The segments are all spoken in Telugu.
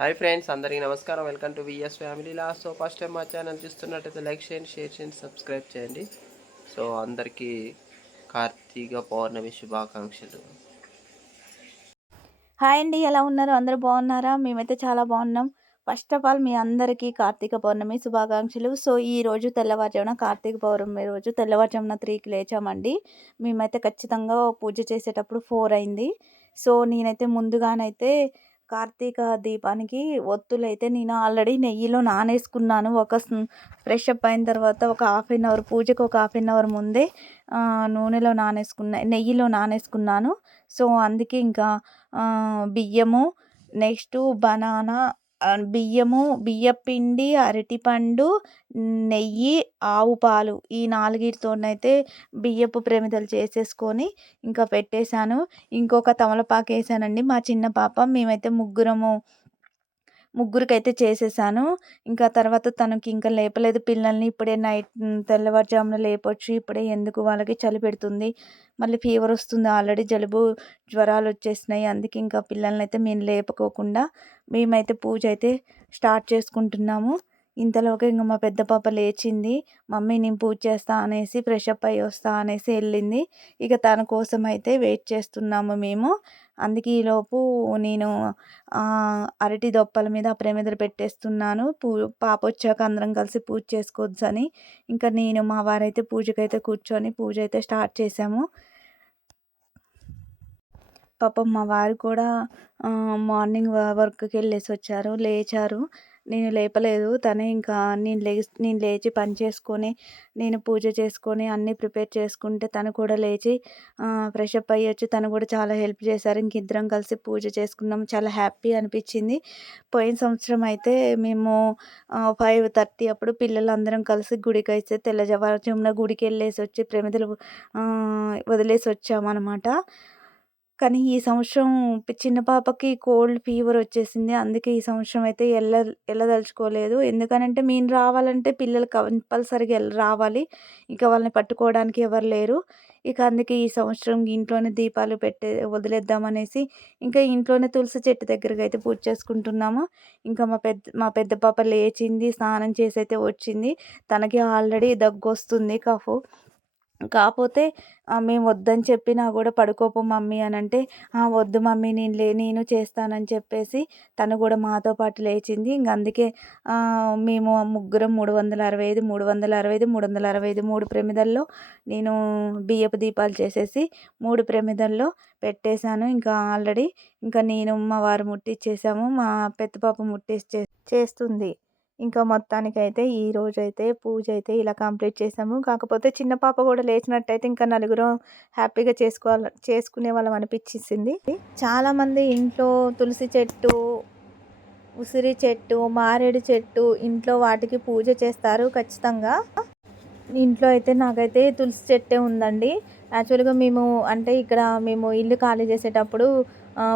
హాయ్ ఫ్రెండ్స్ అందరికీ నమస్కారం. Welcome to VS family last so first time మా ఛానల్ చూస్తున్నట్టయితే లైక్ చేయండి షేర్ చేయండి సబ్స్క్రైబ్ చేయండి. సో అందరికీ కార్తీక పౌర్ణమి శుభాకాంక్షలు. హాయ్ అండి ఎలా ఉన్నారు? అందరూ బాగున్నారా? మేమైతే చాలా బాగున్నాం. ఫస్ట్ ఆఫ్ ఆల్ మీ అందరికీ కార్తీక పౌర్ణమి శుభాకాంక్షలు. సో ఈ రోజు తెల్లవారుజామున కార్తీక పౌర్ణమి రోజు తెల్లవారుజామున త్రీకి లేచామండి. మేమైతే ఖచ్చితంగా పూజ చేసేటప్పుడు ఫోర్ అయింది. సో నేనైతే ముందుగానైతే కార్తీక దీపానికి ఒత్తులైతే నేను ఆల్రెడీ నెయ్యిలో నానేసుకున్నాను. ఒక ఫ్రెష్ అప్ అయిన తర్వాత ఒక హాఫ్ అన్ అవర్ పూజకు ఒక హాఫ్ అన్ అవర్ ముందే నూనెలో నానేసుకున్న నెయ్యిలో నానేసుకున్నాను. సో అందుకే ఇంకా బియ్యము నెక్స్ట్ బనానా బియ్యము బియ్యపిండి అరటిపండు నెయ్యి ఆవు పాలు ఈ నాలుగిటితోనైతే బియ్యపు ప్రమిదలు చేసేసుకొని ఇంకా పెట్టేశాను. ఇంకొక తమలపాకు వేసానండి మా చిన్న పాప. మేమైతే ముగ్గురము ముగ్గురికైతే చేసేసాను. ఇంకా తర్వాత తనకి ఇంకా లేపలేదు. పిల్లల్ని ఇప్పుడే నైట్ తెల్లవారుజామున లేపొచ్చు. ఇప్పుడే ఎందుకు వాళ్ళకి చలి పెడుతుంది. మళ్ళీ ఫీవర్ వస్తుంది ఆల్రెడీ. జలుబు జ్వరాలు వచ్చేసినాయి. అందుకే ఇంకా పిల్లల్ని అయితే మేము లేపుకోకుండా మేమైతే పూజ అయితే స్టార్ట్ చేసుకుంటున్నాము. ఇంతలోకి ఇంకా మా పెద్ద పాప లేచింది. మమ్మీ నేను పూజ చేస్తా అనేసి ఫ్రెష్ అప్ అయ్యి వస్తా అనేసి వెళ్ళింది. ఇక తన కోసం అయితే వెయిట్ చేస్తున్నాము మేము. అందుకే ఈలోపు నేను అరటి దొప్పల మీద ప్రమిదలు పెట్టేస్తున్నాను. పూ పాప వచ్చాక అందరం కలిసి పూజ చేసుకోవచ్చు అని ఇంకా నేను మా వారైతే పూజకైతే కూర్చొని పూజ అయితే స్టార్ట్ చేసాము పాపం మా వారు కూడా మార్నింగ్ వ- వర్క్కి వెళ్ళేసి వచ్చారు లేచారు. నేను లేపలేదు. తనే ఇంకా నేను లే నేను లేచి పని చేసుకొని నేను పూజ చేసుకొని అన్నీ ప్రిపేర్ చేసుకుంటే తను కూడా లేచి ఫ్రెష్ అప్ అయ్యి వచ్చి తను కూడా చాలా హెల్ప్ చేశారు. ఇంక ఇద్దరం కలిసి పూజ చేసుకున్నాం. చాలా హ్యాపీ అనిపించింది. పోయిన సంవత్సరం అయితే మేము ఫైవ్ థర్టీ అప్పుడు పిల్లలందరం కలిసి గుడికి అయితే తెల్లజవారుజామున గుడికి వెళ్ళేసి వచ్చి ప్రమిదలు వదిలేసి వచ్చామన్నమాట. కానీ ఈ సంవత్సరం చిన్న పాపకి కోల్డ్ ఫీవర్ వచ్చేసింది. అందుకే ఈ సంవత్సరం అయితే వెళ్ళ వెళ్ళదలుచుకోలేదు ఎందుకనంటే మేము రావాలంటే పిల్లలు కంపల్సరిగా వెళ్ళి రావాలి. ఇంకా వాళ్ళని పట్టుకోవడానికి ఎవరు లేరు. ఇక అందుకే ఈ సంవత్సరం ఇంట్లోనే దీపాలు పెట్టే వదిలేద్దామనేసి ఇంకా ఇంట్లోనే తులసి చెట్టు దగ్గరికి అయితే పూజ చేసుకుంటున్నాము. ఇంకా మా పెద్ద మా పెద్ద పాప లేచింది స్నానం చేసి అయితే వచ్చింది. తనకి ఆల్రెడీ దగ్గు వస్తుంది కఫ్. కాకపోతే మేము వద్దని చెప్పినా కూడా పడుకోపో మమ్మీ అని అంటే వద్దు మమ్మీ నేను లే నేను చేస్తానని చెప్పేసి తను కూడా మాతో పాటు లేచింది. ఇంక అందుకే మేము ముగ్గురం మూడు వందల అరవై ఐదు మూడు వందల అరవై ఐదు మూడు వందల అరవై ఐదు మూడు ప్రమిదల్లో నేను బియ్యపు దీపాలు చేసేసి మూడు ప్రమిదల్లో పెట్టేశాను. ఇంకా ఆల్రెడీ ఇంకా నేను మా వారు ముట్టిచ్చేసాము. మా పెద్ద పాప ముట్టించి చే- చేస్తుంది. ఇంకా మొత్తానికైతే ఈ రోజు అయితే పూజ అయితే ఇలా కంప్లీట్ చేసాము. కాకపోతే చిన్న పాప కూడా లేచినట్టయితే ఇంకా నలుగురం హ్యాపీగా చేసుకోవాలి చేసుకునే వాళ్ళం అనిపించింది చాలామంది ఇంట్లో తులసి చెట్టు ఉసిరి చెట్టు మారేడు చెట్టు ఇంట్లో వాటికి పూజ చేస్తారు ఖచ్చితంగా. ఇంట్లో అయితే నాకైతే తులసి చెట్టే ఉందండి. యాక్చువల్గా మేము అంటే ఇక్కడ మేము ఇల్లు ఖాళీ చేసేటప్పుడు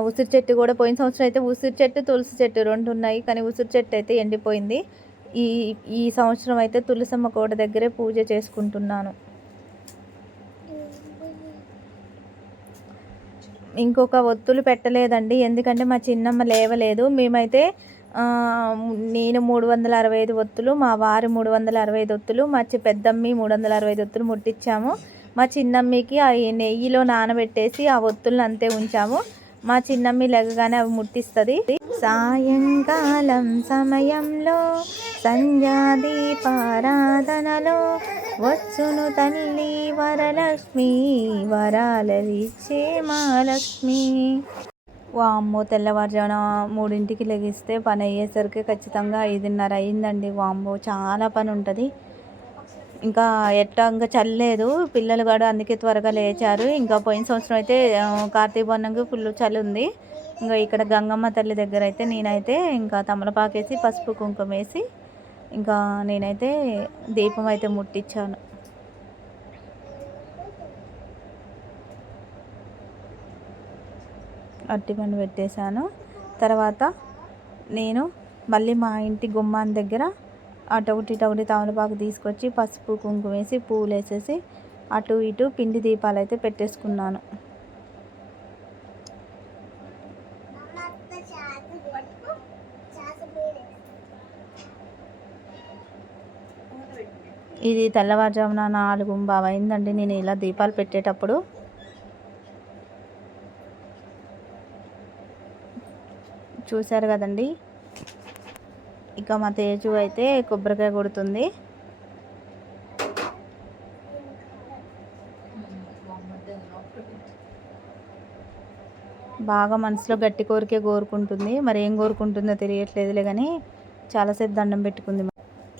ఉసిరి చెట్టు కూడా పోయిన సంవత్సరం అయితే ఉసిరి చెట్టు తులసి చెట్టు రెండు ఉన్నాయి కానీ ఉసిరి చెట్టు అయితే ఎండిపోయింది. ఈ ఈ సంవత్సరం అయితే తులసమ్మ కోట దగ్గరే పూజ చేసుకుంటున్నాను. ఇంకొక ఒత్తులు పెట్టలేదండి ఎందుకంటే మా చిన్నమ్మ లేవలేదు. మేమైతే నేను మూడు వందల అరవై ఐదు ఒత్తులు మా వారు మూడు వందల అరవై ఐదు ఒత్తులు మా చి- పెద్దమ్మి మూడు వందల అరవై ఐదు ఒత్తులు ముట్టించాము మా చిన్నమ్మికి ఆ నెయ్యిలో నానబెట్టేసి ఆ ఒత్తులను అంతే ఉంచాము. మా చిన్నమ్మి లెగగానే అవి ముట్టిస్తుంది. సాయంకాలం సమయంలో సంధ్యాదీపారాధనలో వచ్చును తల్లి వరలక్ష్మి వరాలలిచ్చే మహాలక్ష్మి. వామ్మో తెల్లవారుజామున మూడింటికి లెగిస్తే పని అయ్యేసరికి ఖచ్చితంగా ఐదున్నర అయిందండి వామ్మో చాలా పని ఉంటుంది ఇంకా ఎట్టా ఇంకా చల్లలేదు. పిల్లలు కూడా అందుకే త్వరగా లేచారు. ఇంకా పోయిన సంవత్సరం అయితే కార్తీక పౌర్ణమికి ఫుల్ చలి ఉంది. ఇంకా ఇక్కడ గంగమ్మ తల్లి దగ్గర అయితే నేనైతే ఇంకా తమలపాకేసి పసుపు కుంకుమ వేసి ఇంకా నేనైతే దీపం అయితే ముట్టించాను అరటిపండు పెట్టేశాను. తర్వాత నేను మళ్ళీ మా ఇంటి గుమ్మాన్ దగ్గర అటు ఒకటి ఇటు ఒకటి తమలపాకు తీసుకొచ్చి పసుపు కుంకుమ వేసి పువ్వులు వేసేసి అటు ఇటు పిండి దీపాలు అయితే పెట్టేసుకున్నాను. ఇది తెల్లవారుజామున నాలుగు బావ అయిందండి. నేను ఇలా దీపాలు పెట్టేటప్పుడు చూశారు కదండి. ఇక మా తేజు అయితే కొబ్బరికాయ కొడుతుంది. బాగా మనసులో గట్టి కోరికే కోరుకుంటుంది. మరి ఏం కోరుకుంటుందో తెలియట్లేదులే కానీ చాలాసేపు దండం పెట్టుకుంది.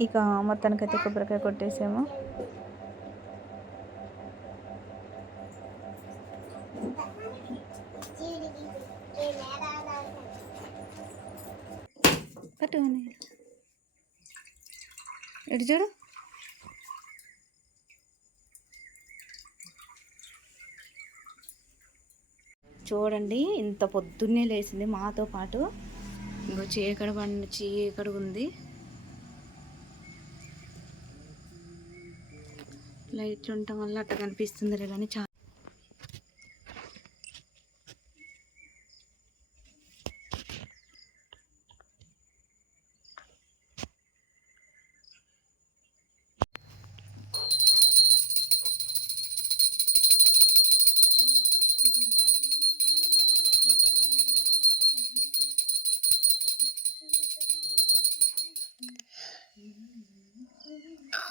ఇక మొత్తానికైతే కొబ్బరికాయ కొట్టేసాము. ఇటు చూడు. చూడండి ఇంత పొద్దున్నే లేచింది మాతో పాటు. ఇంకో చీకడ పండి చీకడు ఉంది. లైట్లు ఉండటం వల్ల అట్ట కనిపిస్తుంది కానీ చాలా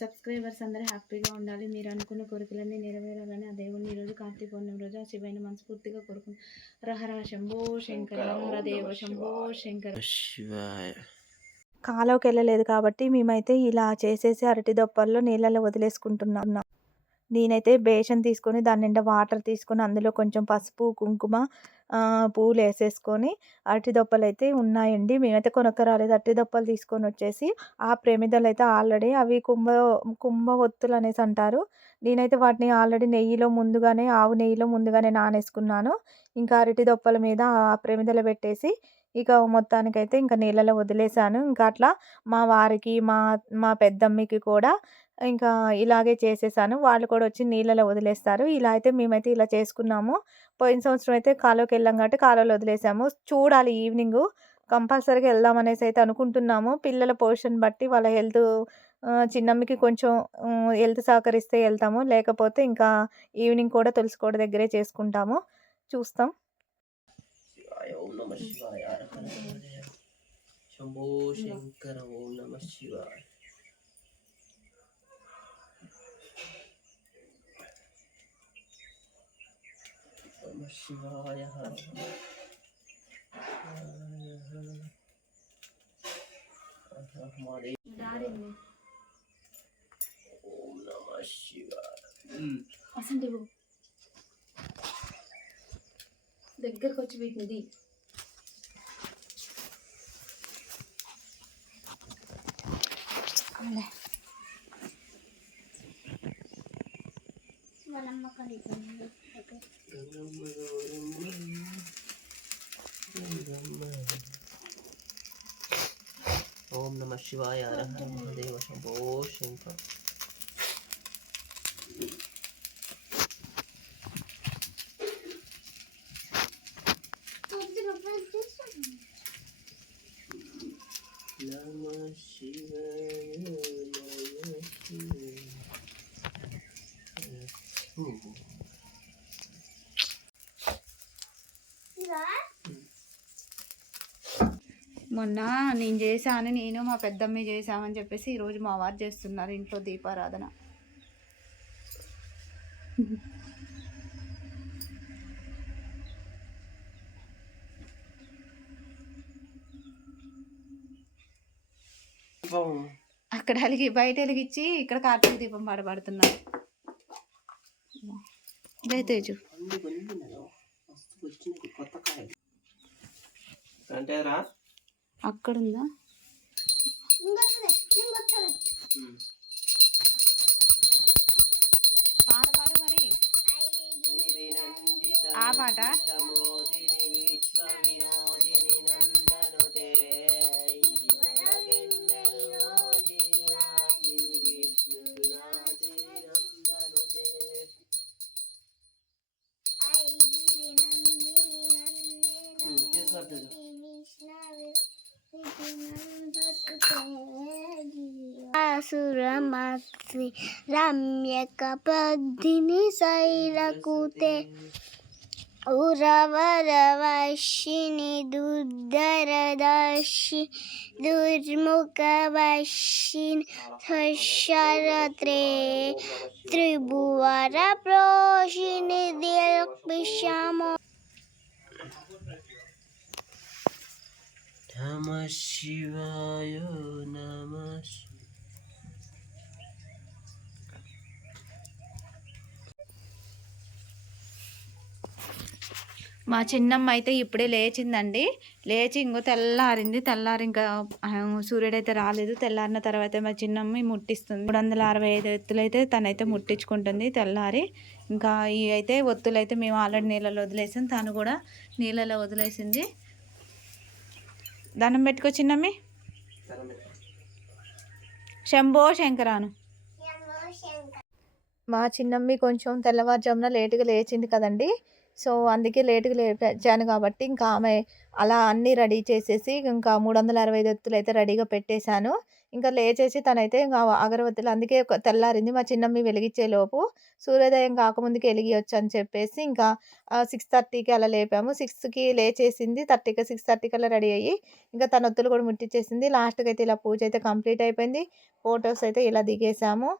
సబ్స్క్రైబర్స్ అందరూ హ్యాపీగా ఉండాలి. మీరు అనుకున్న కోరికలన్నీ నెరవేరాలని ఆ దేవుడిని ఈరోజు కార్తీక పౌర్ణమి రోజు ఆ శివైన మనస్ఫూర్తిగా కోరుకు రహర శంభో శంకర దేవ శంభో శంకర. శివాయ. వెళ్ళలేదు కాబట్టి మేమైతే ఇలా చేసేసి అరటి దొప్పల్లో నీళ్ళలో వదిలేసుకుంటున్నాం. నేనైతే బేషన్ తీసుకొని దాని నిండా వాటర్ తీసుకొని అందులో కొంచెం పసుపు కుంకుమ పూలు వేసేసుకొని అరటి దొప్పలు అయితే ఉన్నాయండి. మేమైతే కొనక్క రాలేదు అరటి దొప్పలు తీసుకొని వచ్చేసి ఆ ప్రేమిదలు అయితే ఆల్రెడీ అవి కుంభ కుంభ ఒత్తులు అనేసి అంటారు. నేనైతే వాటిని ఆల్రెడీ నెయ్యిలో ముందుగానే ఆవు నెయ్యిలో ముందుగానే నానేసుకున్నాను. ఇంకా అరటి దొప్పల మీద ఆ ప్రమిదలు పెట్టేసి ఇక మొత్తానికైతే ఇంకా నీళ్ళలో వదిలేసాను. ఇంకా అట్లా మా వారికి మా మా పెద్దమ్మకి కూడా ఇంకా ఇలాగే చేసేసాను. వాళ్ళు కూడా వచ్చి నీళ్ళలో వదిలేస్తారు. ఇలా అయితే మేమైతే ఇలా చేసుకున్నాము. పోయిన సంవత్సరం అయితే కాలువకి వెళ్ళాం కాబట్టి కాలువలో వదిలేసాము. చూడాలి ఈవినింగ్ కంపల్సరీగా వెళ్దాం అనేసి అయితే అనుకుంటున్నాము. పిల్లల పోర్షన్ బట్టి వాళ్ళ హెల్త్ చిన్నమ్మకి కొంచెం హెల్త్ సహకరిస్తే వెళ్తాము. లేకపోతే ఇంకా ఈవినింగ్ కూడా తులసికోట దగ్గరే చేసుకుంటాము. చూస్తాం. शिवाय ओम नमः शिवाय हर हर हर शंभो शंकर ओम नमः शिवाय नमः शिवाय हर हर हमारे ओम नमः शिवाय असंटे वो దగ్గరకు వచ్చి వీటిని గంగమ్మ గౌరమ్మ. గంగమ్మ. ఓం నమ శివాయ హర హర మహాదేవ శంభో శంకర్ నమ శివాయ నమ శివాయ మొన్న నేను చేశాను నేను మా పెద్దమ్మ చేశామని చెప్పేసి ఈరోజు మా వారు చేస్తున్నారు ఇంట్లో దీపారాధన. అక్కడ అలిగి బయట వెలిగించి ఇక్కడ కార్తీక దీపం పాడబడుతున్నారు జయతేజు అంటే రా. అక్కడుందా? పాడు పాడు మరి. ఆ పాట? సురమక్సి రమ్యక పద్ధిని శైలకుతే ఉరవరవశిని దుర్ధరదర్శి దుర్ముఖవశిని శరత్రే త్రిభువర ప్రోషిని దిల్పిషమో నమ శివాయ నమ మా చిన్నమ్మ అయితే ఇప్పుడే లేచిందండి. లేచి ఇంకో తెల్లారింది. తెల్లారి ఇంకా సూర్యుడు అయితే రాలేదు. తెల్లారిన తర్వాత మా చిన్నమ్మ ముట్టిస్తుంది. మూడు వందల అరవై ఐదు ఎత్తులు అయితే తనైతే ముట్టించుకుంటుంది తెల్లారి. ఇంకా ఈ అయితే ఒత్తులు అయితే మేము ఆల్రెడీ నీళ్ళలో వదిలేసాం. తను కూడా నీళ్ళలో వదిలేసింది. దండం పెట్టుకో చిన్నమ్మి. శంభో శంకరాను. మా చిన్నమ్మి కొంచెం తెల్లవారుజామున లేటుగా లేచింది కదండి. సో అందుకే లేటుగా లేచాను కాబట్టి ఇంకా ఆమె అలా అన్నీ రెడీ చేసేసి ఇంకా మూడు వందల అరవై ఐదు ఎత్తులు అయితే రెడీగా పెట్టేశాను. ఇంకా లేచేసి తనైతే ఇంకా అగరబత్తులు అందుకే ఒక తెల్లారింది మా చిన్నమ్మి వెలిగించే లోపు సూర్యోదయం కాకముందుకి వెలిగియొచ్చు అని చెప్పేసి ఇంకా సిక్స్ థర్టీకి అలా లేపాము. సిక్స్కి లేచేసింది థర్టీకి సిక్స్ థర్టీకి అలా రెడీ అయ్యి ఇంకా తన ఒత్తులు కూడా ముట్టించేసింది లాస్ట్కి అయితే ఇలా పూజ అయితే కంప్లీట్ అయిపోయింది. ఫొటోస్ అయితే ఇలా దిగేసాము.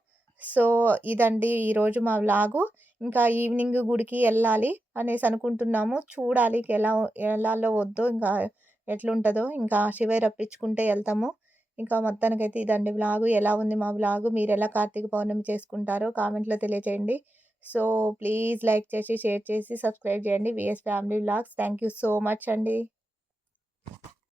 సో ఇదండి ఈరోజు మా వ్లాగు. ఇంకా ఈవినింగ్ గుడికి వెళ్ళాలి అనేసి అనుకుంటున్నాము. చూడాలి ఎలా వెళ్ళాలో వద్దో ఇంకా ఎట్లుంటుందో ఇంకా శివయ్య రప్పించుకుంటే వెళ్తాము ఇంకా మొత్తానికైతే ఇదండి వ్లాగు. ఎలా ఉంది మా వ్లాగు? మీరు ఎలా కార్తీక పౌర్ణమి చేసుకుంటారో కామెంట్లో తెలియజేయండి సో ప్లీజ్ లైక్ చేసి షేర్ చేసి సబ్స్క్రైబ్ చేయండి. VS family vlogs. Thank you so much అండి.